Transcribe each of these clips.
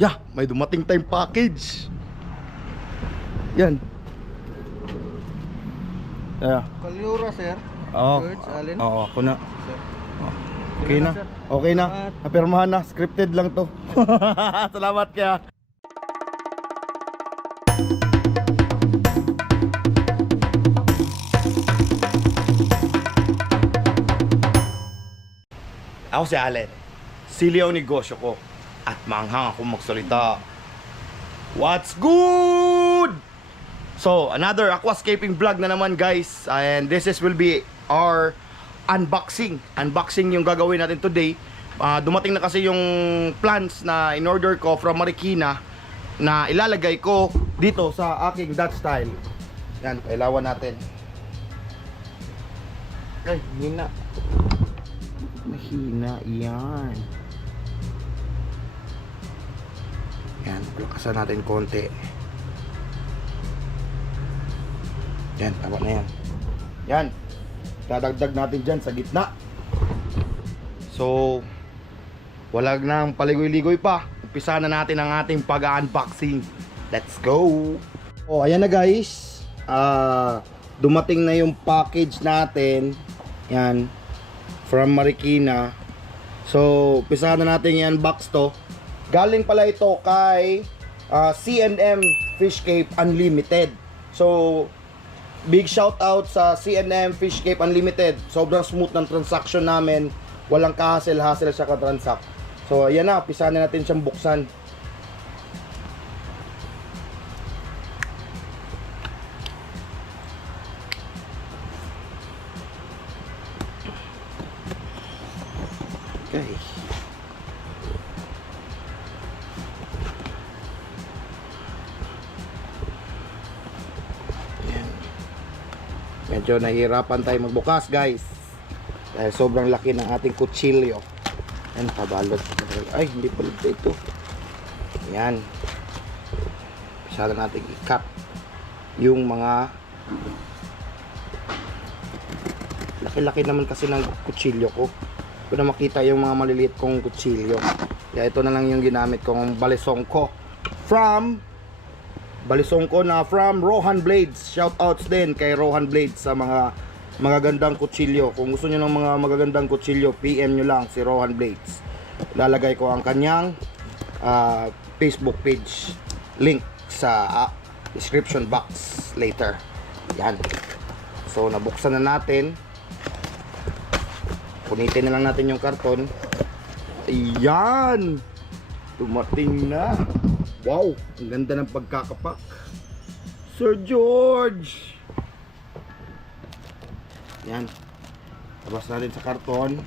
Yeah, may dumating tayong package. Yan. Yeah. Kalyura, sir. Oo. George Allen. Oo, ako na. Sir. Okay na. sir. Okay na. Napirmahan na. Scripted lang to. Salamat kaya. Ako si Allen. Sili ang negosyo ko. At maanghang akong magsalita. What's good? So, another aquascaping vlog na naman, guys. And this will be our unboxing. Unboxing yung gagawin natin today. Dumating na kasi yung plants na in-order ko from Marikina na ilalagay ko dito sa aking Dutch style. Yan, pailawan natin. Ay, hina. Mahina yan. Yan, lakasan natin konti. Yan, tama na yan. Yan, dadagdag natin dyan sa gitna. So, wala nang paligoy-ligoy pa. Umpisa na natin ang ating pag-unboxing. Let's go! Oh, ayan na guys. Dumating na yung package natin. Yan, from Marikina. So, umpisa na natin i-unbox to. Galing pala ito kay C&M Fishcape Unlimited. So, big shout out sa C&M Fishcape Unlimited. Sobrang smooth ng transaction namin. Walang ka-hassle-hassle sa ka-transact. So, ayan na. Umpisa na natin siyang buksan. Okay. Medyo nahihirapan tayo magbukas, guys, dahil sobrang laki ng ating kutsilyo. Yan, pabalot. Ay, hindi pala ito. Yan. Masyado natin i-cut yung mga laki-laki naman kasi ng kutsilyo ko. Ko na makita yung mga maliliit kong kutsilyo. Kaya ito na lang yung ginamit kong balisongko from Rohan Blades. Shoutouts din kay Rohan Blades sa mga magagandang kutsilyo. Kung gusto niyo ng mga magagandang kutsilyo, PM nyo lang si Rohan Blades. Lalagay ko ang kanyang Facebook page link sa description box later. Yan. So, nabuksan na natin. Punitin na lang natin yung karton. Ayan! Dumating na. Wow! Ang ganda ng pagkakapak. Sir George! Yan. Labas natin sa karton.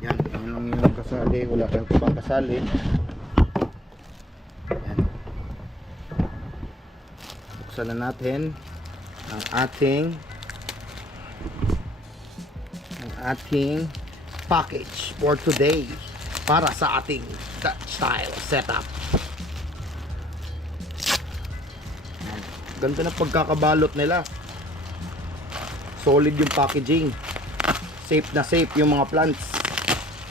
Yan. Yan lang yung kasali. Wala kang pang kasali. Yan. Buksan na natin ang ating package for today para sa ating Dutch style setup. Ganda na pagkakabalot nila. Solid yung packaging. Safe na safe yung mga plants.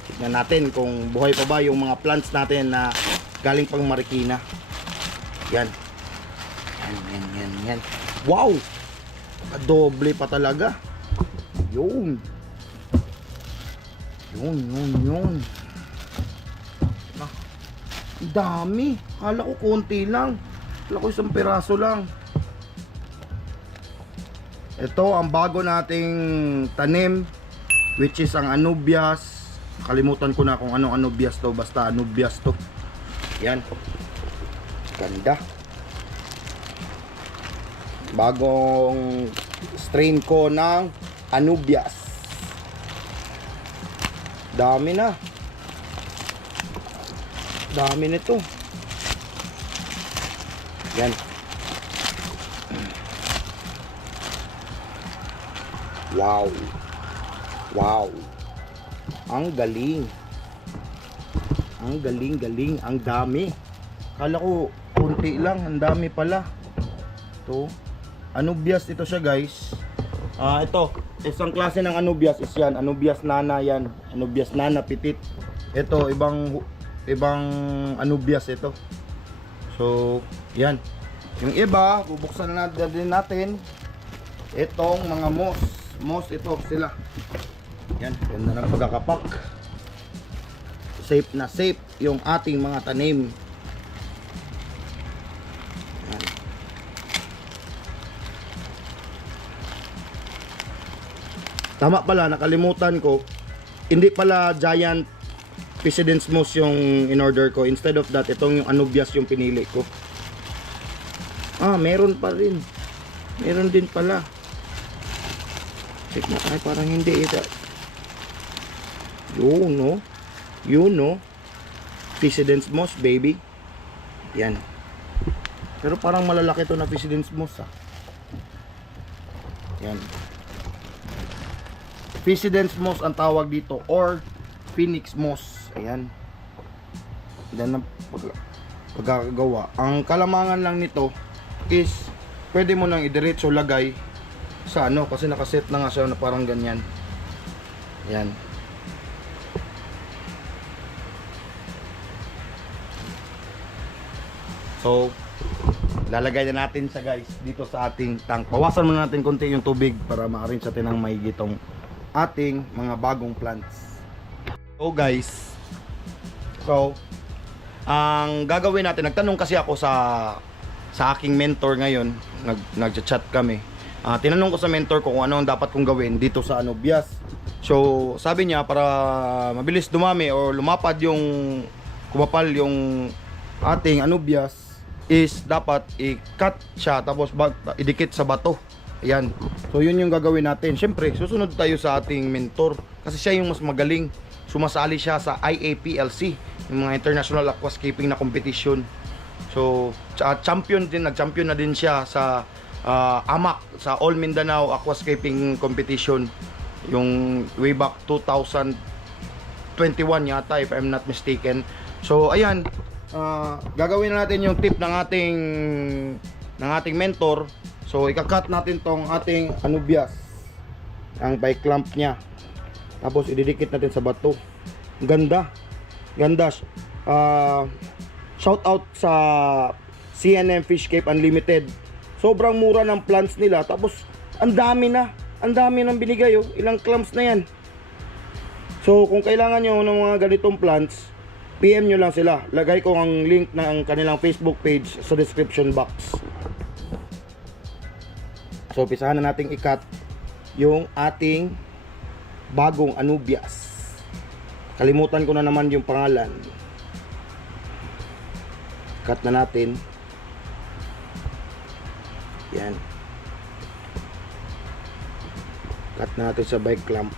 Tignan natin kung buhay pa ba yung mga plants natin na galing pang Marikina. Yan. Yan. Wow! Doble pa talaga. Yun. Ah, dami. Kala ko konti lang. Kala ko isang piraso lang. Ito ang bago nating tanim, which is ang anubias. Kalimutan ko na kung anong anubias to. Basta anubias to. Yan. Ganda. Bagong strain ko ng anubias. Dami na. Dami nito. Yan. Wow. Wow. Ang galing. Ang galing. Ang dami. Kala ko konti lang. Ang dami pala. Ito. Anubias ito siya, guys. Ito. Isang klase ng anubias is yan. Anubias nana yan. Anubias nana pitit. Ito, ibang ibang Anubias ito. So, yan. Yung iba, bubuksan na din natin itong mga moss. Moss ito sila. Yan, ganda ng pagkakapak. Safe na safe yung ating mga tanim. Yan. Tama pala, nakalimutan ko. Hindi pala giant Precedence moss yung in order ko. Instead of that, itong yung Anubias yung pinili ko. Ah, meron pa rin. Meron din pala. Check na. Ay, parang hindi ito. Yun, no? Yun, no? Precedence moss, baby. Yan. Pero parang malalaki to na Precedence moss, ah. Yan. Precedence moss ang tawag dito, or Phoenix moss. Ayan. Yan ang pagkakagawa. Ang kalamangan lang nito is pwede mo nang idiretso lagay sa ano, kasi nakaset na nga siya na parang ganyan. Ayan. So, lalagay na natin siya guys dito sa ating tank. Bawasan muna natin konti yung tubig para ma-arrange natin ng maigitong ating mga bagong plants. So guys, ang gagawin natin, nagtanong kasi ako sa aking mentor ngayon, nagchat kami. Tinanong ko sa mentor ko kung ano ang dapat kong gawin dito sa Anubias. So, sabi niya para mabilis dumami o lumapad yung kumapal yung ating Anubias is dapat i-cut siya tapos idikit sa bato. Ayan. So, yun yung gagawin natin. Siyempre, susunod tayo sa ating mentor kasi siya yung mas magaling. Sumasali siya sa IAPLC, yung mga international aquascaping na competition. So, champion din, nag-champion na din siya sa AMAC, sa All Mindanao Aquascaping Competition, yung way back 2021 yata, if I'm not mistaken. So, ayan, gagawin na natin yung tip ng ating mentor. So, ika-cut natin tong ating Anubias, ang bike clamp niya. Tapos ididikit natin sa bato. Ganda. Ganda. Shout out sa CNM Fishcape Unlimited. Sobrang mura ng plants nila. Tapos ang dami na. Ang dami nang binigay, oh. Ilang clamps na yan. So kung kailangan nyo ng mga ganitong plants, PM nyo lang sila. Lagay ko ang link ng kanilang Facebook page sa description box. So pisahan na nating i-cut yung ating bagong Anubias. Kalimutan ko na naman yung pangalan. Cut na natin. Yan. Cut na natin sa bike clamp.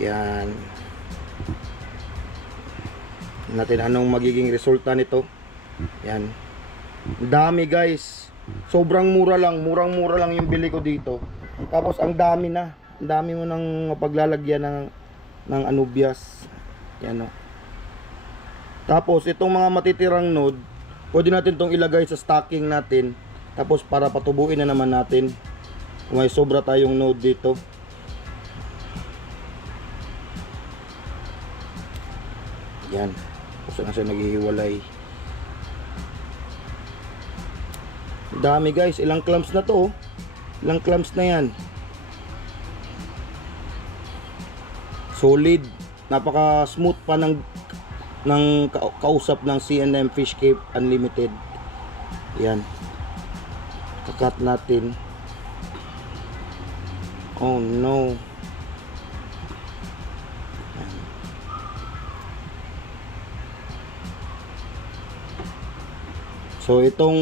Yan. Natin anong magiging resulta nito. Yan. Dami guys. Sobrang mura lang. Murang-mura lang yung bili ko dito. Tapos ang dami na. Ang dami mo nang paglalagyan ng Anubias. Yan, o. Tapos itong mga matitirang node, pwede natin itong ilagay sa stocking natin. Tapos para patubuin na naman natin kung may sobra tayong node dito. Yan. Kasi na siya naghihiwalay. Dami guys. Ilang clamps na to, oh. Ilang clamps na yan. Solid, napaka smooth pa ng kausap ng CNM Fishcape Unlimited. Yan. Kakat natin. Oh no. Yan. So itong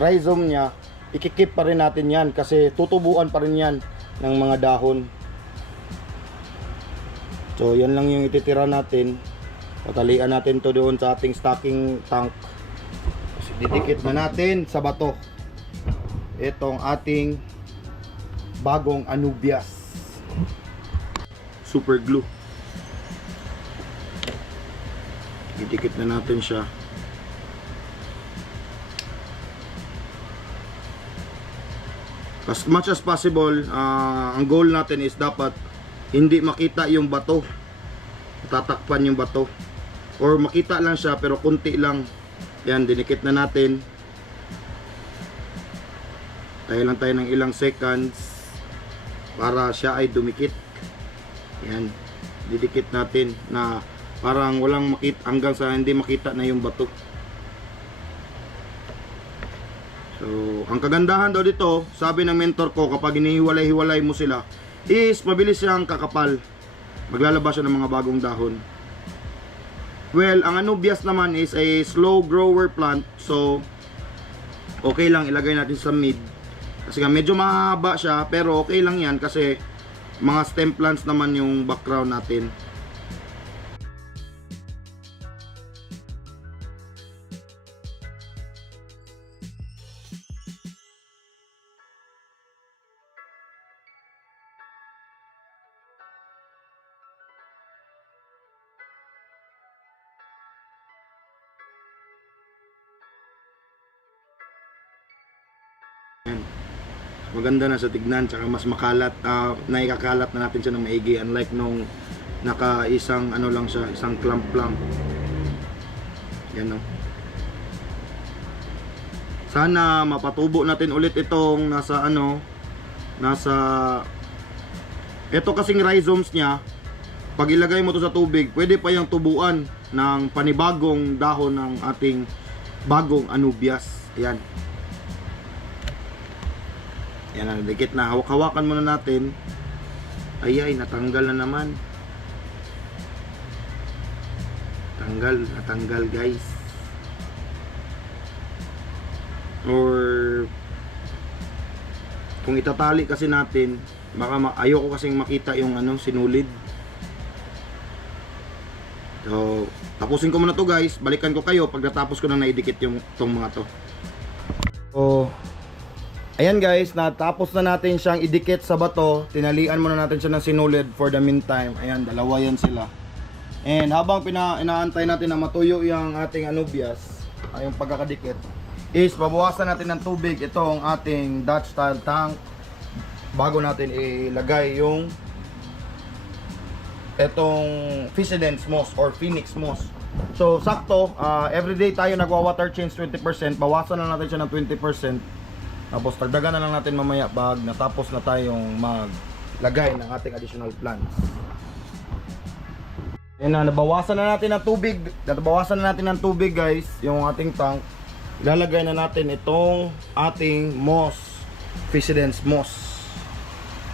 rhizome niya, ikikip pa rin natin yan kasi tutubuan pa rin yan ng mga dahon. So yan lang yung ititira natin. Tatalian natin to doon sa ating stocking tank. So, didikit na natin sa bato itong ating bagong Anubias. Super glue. Didikit na natin siya. As much as possible, ang goal natin is dapat hindi makita yung bato tatakpan yung bato. Or makita lang siya pero kunti lang. Yan, dinikit na natin. Tayo lang tayo ng ilang seconds para siya ay dumikit. Yan, didikit natin na parang walang makita hanggang sa hindi makita na yung bato. So, ang kagandahan daw dito, sabi ng mentor ko, kapag hinihiwalay-hiwalay mo sila, is mabilis siyang kakapal. Maglalabas siya ng mga bagong dahon. Well, ang anubias naman is a slow grower plant. So, okay lang ilagay natin sa mid. Kasi nga medyo mahaba siya, pero okay lang yan kasi mga stem plants naman yung background natin. Maganda na sa tignan, tsaka mas makalat, naikakalat na natin siya ng maigi, unlike nung naka isang ano lang siya, isang clump lang. Yan, no? Sana mapatubo natin ulit itong nasa ano, nasa ito kasing rhizomes niya. Pag ilagay mo to sa tubig, pwede pa yung tubuan ng panibagong dahon ng ating bagong anubias. Yan. Yan ang dikit na. Hawak-hawakan muna natin. Ay, natanggal na naman. Natanggal guys. Or kung itatali kasi natin, baka ayoko kasing makita yung ano, sinulid. So, tapusin ko muna to guys. Balikan ko kayo pag natapos ko na naidikit yung tong mga to. So, ayan guys, natapos na natin siyang idikit sa bato. Tinalian muna natin siya ng sinulid for the meantime. Ayan, dalawa yan sila. And habang inaantay natin na matuyo yung ating anubias, yung pagkakadikit, is babawasan natin ng tubig itong ating Dutch style tank bago natin ilagay yung etong Physidens moss or Phoenix moss. So sakto, everyday tayo nagwa-water change 20%, bawasan na natin siya ng 20%. Tapos tagdagan na lang natin mamaya pag natapos na tayong maglagay ng ating additional plants. Ayan na, nabawasan na natin ng tubig guys, yung ating tank. Ilalagay na natin itong ating moss, Physidens moss.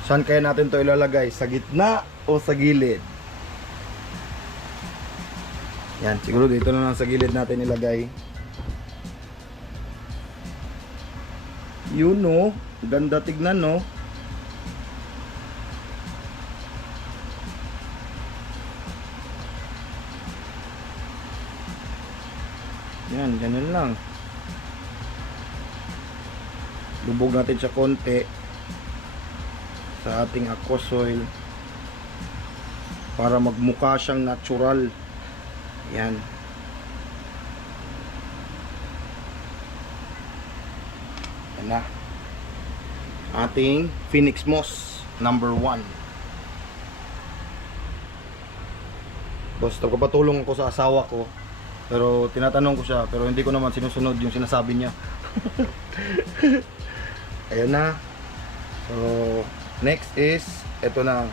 Saan kaya natin to ilalagay? Sa gitna o sa gilid? Yan, siguro dito na lang sa gilid natin ilagay. Yun, no, ganda tignan, no. Yan, ganun lang. Lubog natin siya konti sa ating aqua soil para magmukha siyang natural. Yan. Yan na. Ating Phoenix moss number 1. Basta kapatulong ako sa asawa ko, pero tinatanong ko siya, pero hindi ko naman sinusunod yung sinasabi niya. Ayan na. So next is ito na,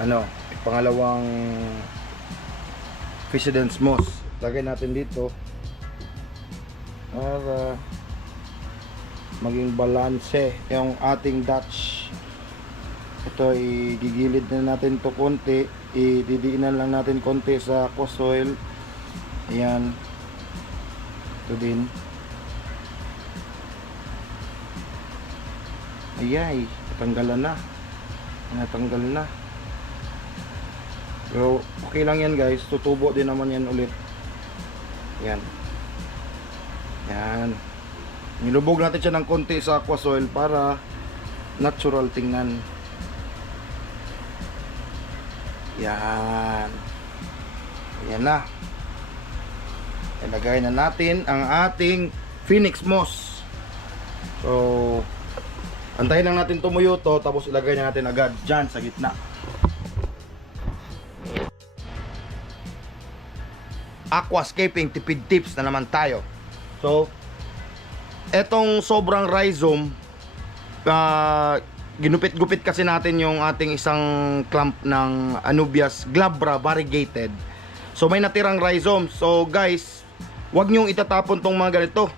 ano, pangalawang Physidens moss. Lagay natin dito para maging balanse yung ating Dutch. Ito, igigilid na natin to konti, ididiinan lang natin konti sa aqua soil. Ayan, ito din. Ayay, natanggalan na. So, okay lang yan guys, tutubo din naman yan ulit. Yan. Yan. Nilubog natin siya ng konti sa aqua soil para natural tingnan. Yan. Yan na. Ilagay na natin ang ating Phoenix moss. So, antayin lang natin tumuyo to, tapos ilagay na natin agad dyan sa gitna. aquascaping tipid tips na naman tayo. So, etong sobrang rhizome, ginupit-gupit kasi natin yung ating isang clump ng Anubias glabra variegated. So, may natirang rhizome. So, guys, wag nyong itatapon tong mga ganito.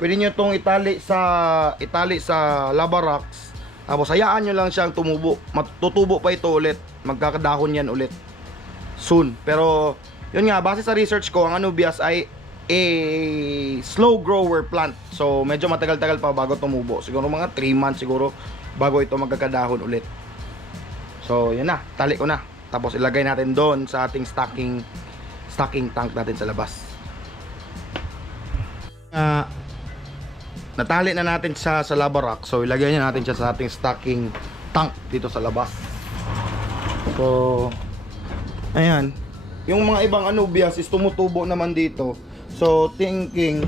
Pwede nyo itong itali sa lava rocks. Tapos hayaan nyo lang siyang tumubo. Matutubo pa ito ulit. Magkakadahon yan ulit soon. Pero yun nga, base sa research ko, ang Anubias ay a slow grower plant. So medyo matagal-tagal pa bago tumubo. Siguro mga 3 months siguro bago ito magkakadahon ulit. So yun na, tali ko na. Tapos ilagay natin doon sa ating stocking tank natin sa labas. Natali na natin siya sa lava rock. So ilagay na natin siya sa ating stocking tank dito sa labas. So ayan, yung mga ibang Anubias is tumutubo naman dito. So thinking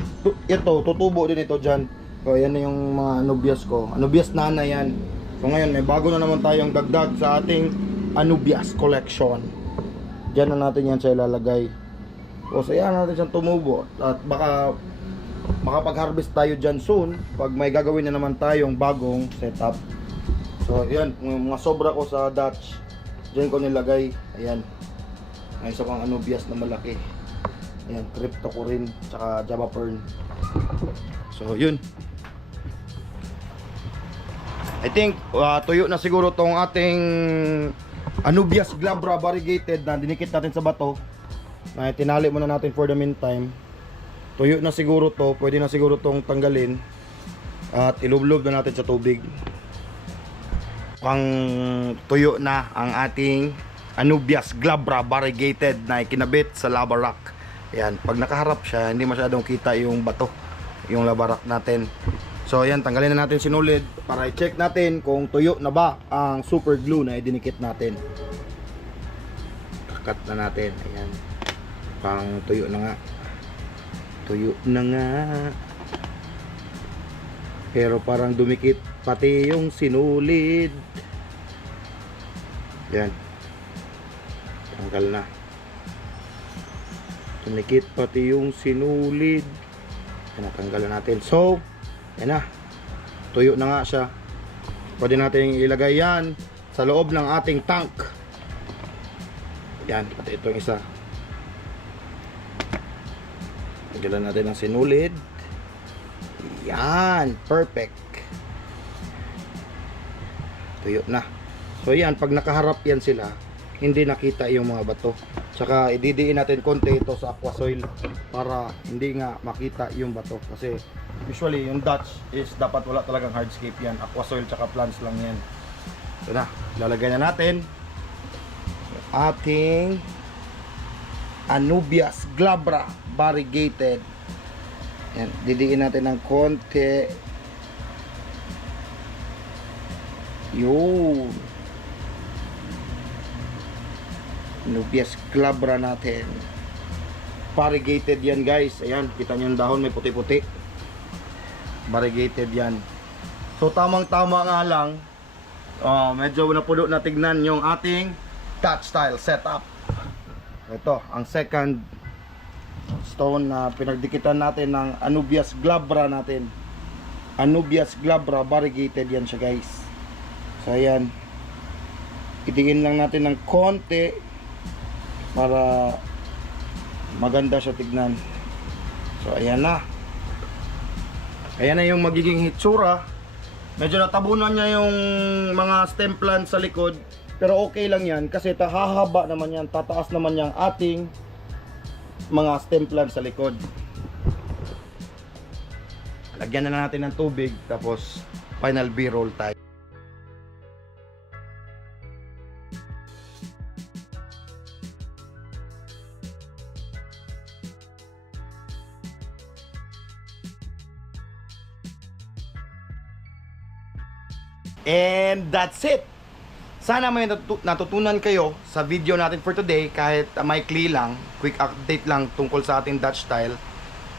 ito tutubo din ito dyan. So ayan na yung mga Anubias ko. Anubias nana yan. So ngayon may bago na naman tayong dagdag sa ating Anubias collection. Diyan na natin yan siya ilalagay. So ayan natin siyang tumubo. At baka makapag-harvest tayo dyan soon pag may gagawin na naman tayong bagong setup. So ayan, mga sobra ko sa Dutch, dyan ko nilagay. Ayan, may isa pang Anubias na malaki. Ayan, crypto ko rin, tsaka Java Fern. So yun, I think tuyo na siguro tong ating Anubias glabra variegated na dinikit natin sa bato. Tinali muna natin for the meantime. Tuyo na siguro to, pwede na siguro tong tanggalin at ilublob na natin sa tubig. Pang tuyo na ang ating Anubias glabra variegated na ikinabit sa lava rock. Ayan, pag nakaharap siya, hindi masyadong kita yung bato, yung lava rock natin. So ayan, tanggalin na natin sinulid para i-check natin kung tuyo na ba ang super glue na idinikit natin. Kakat na natin, ayan. Pang tuyo na nga. Tuyo na nga. Pero parang dumikit pati yung sinulid. Yan. Tanggal na. Dumikit pati yung sinulid. Yan, natanggal na natin. So, yan na. Tuyo na nga siya. Pwede natin ilagay yan sa loob ng ating tank. Yan, pati itong isa. Tanggalan natin ang sinulid. Yan, perfect. Tuyo na. So yan, pag nakaharap yan sila, hindi nakita yung mga bato. Tsaka ididiin natin konti ito sa aqua soil para hindi nga makita yung bato. Kasi usually yung Dutch is dapat wala talagang hardscape yan. Aqua soil tsaka plants lang yan. So na, lalagay na natin ating Anubias glabra variegated. Yan, didiin natin ng konti. Yun. Anubias glabra natin. Variegated yan guys. Ayan, kita nyo yung dahon may puti-puti. Variegated yan. So tamang-tama nga lang. Medyo napuno na tignan yung ating Dutch style setup. Ito, ang second stone na pinagdikitan natin ng Anubias glabra natin. Anubias glabra variegated yan siya guys. So ayan, itingin lang natin ng konti para maganda siya tignan. So ayan na. Ayan na yung magiging hitsura. Medyo natabunan niya yung mga stem plant sa likod, pero okay lang yan kasi hahaba naman yan, tataas naman yung ating mga stem plant sa likod. Lagyan na natin ng tubig, tapos final B-roll tayo. And that's it. Sana may natutunan kayo sa video natin for today, kahit maikli lang, quick update lang tungkol sa ating Dutch style.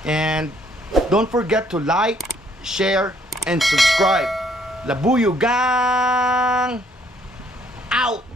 And don't forget to like, share, and subscribe. Labuyo gang! Out!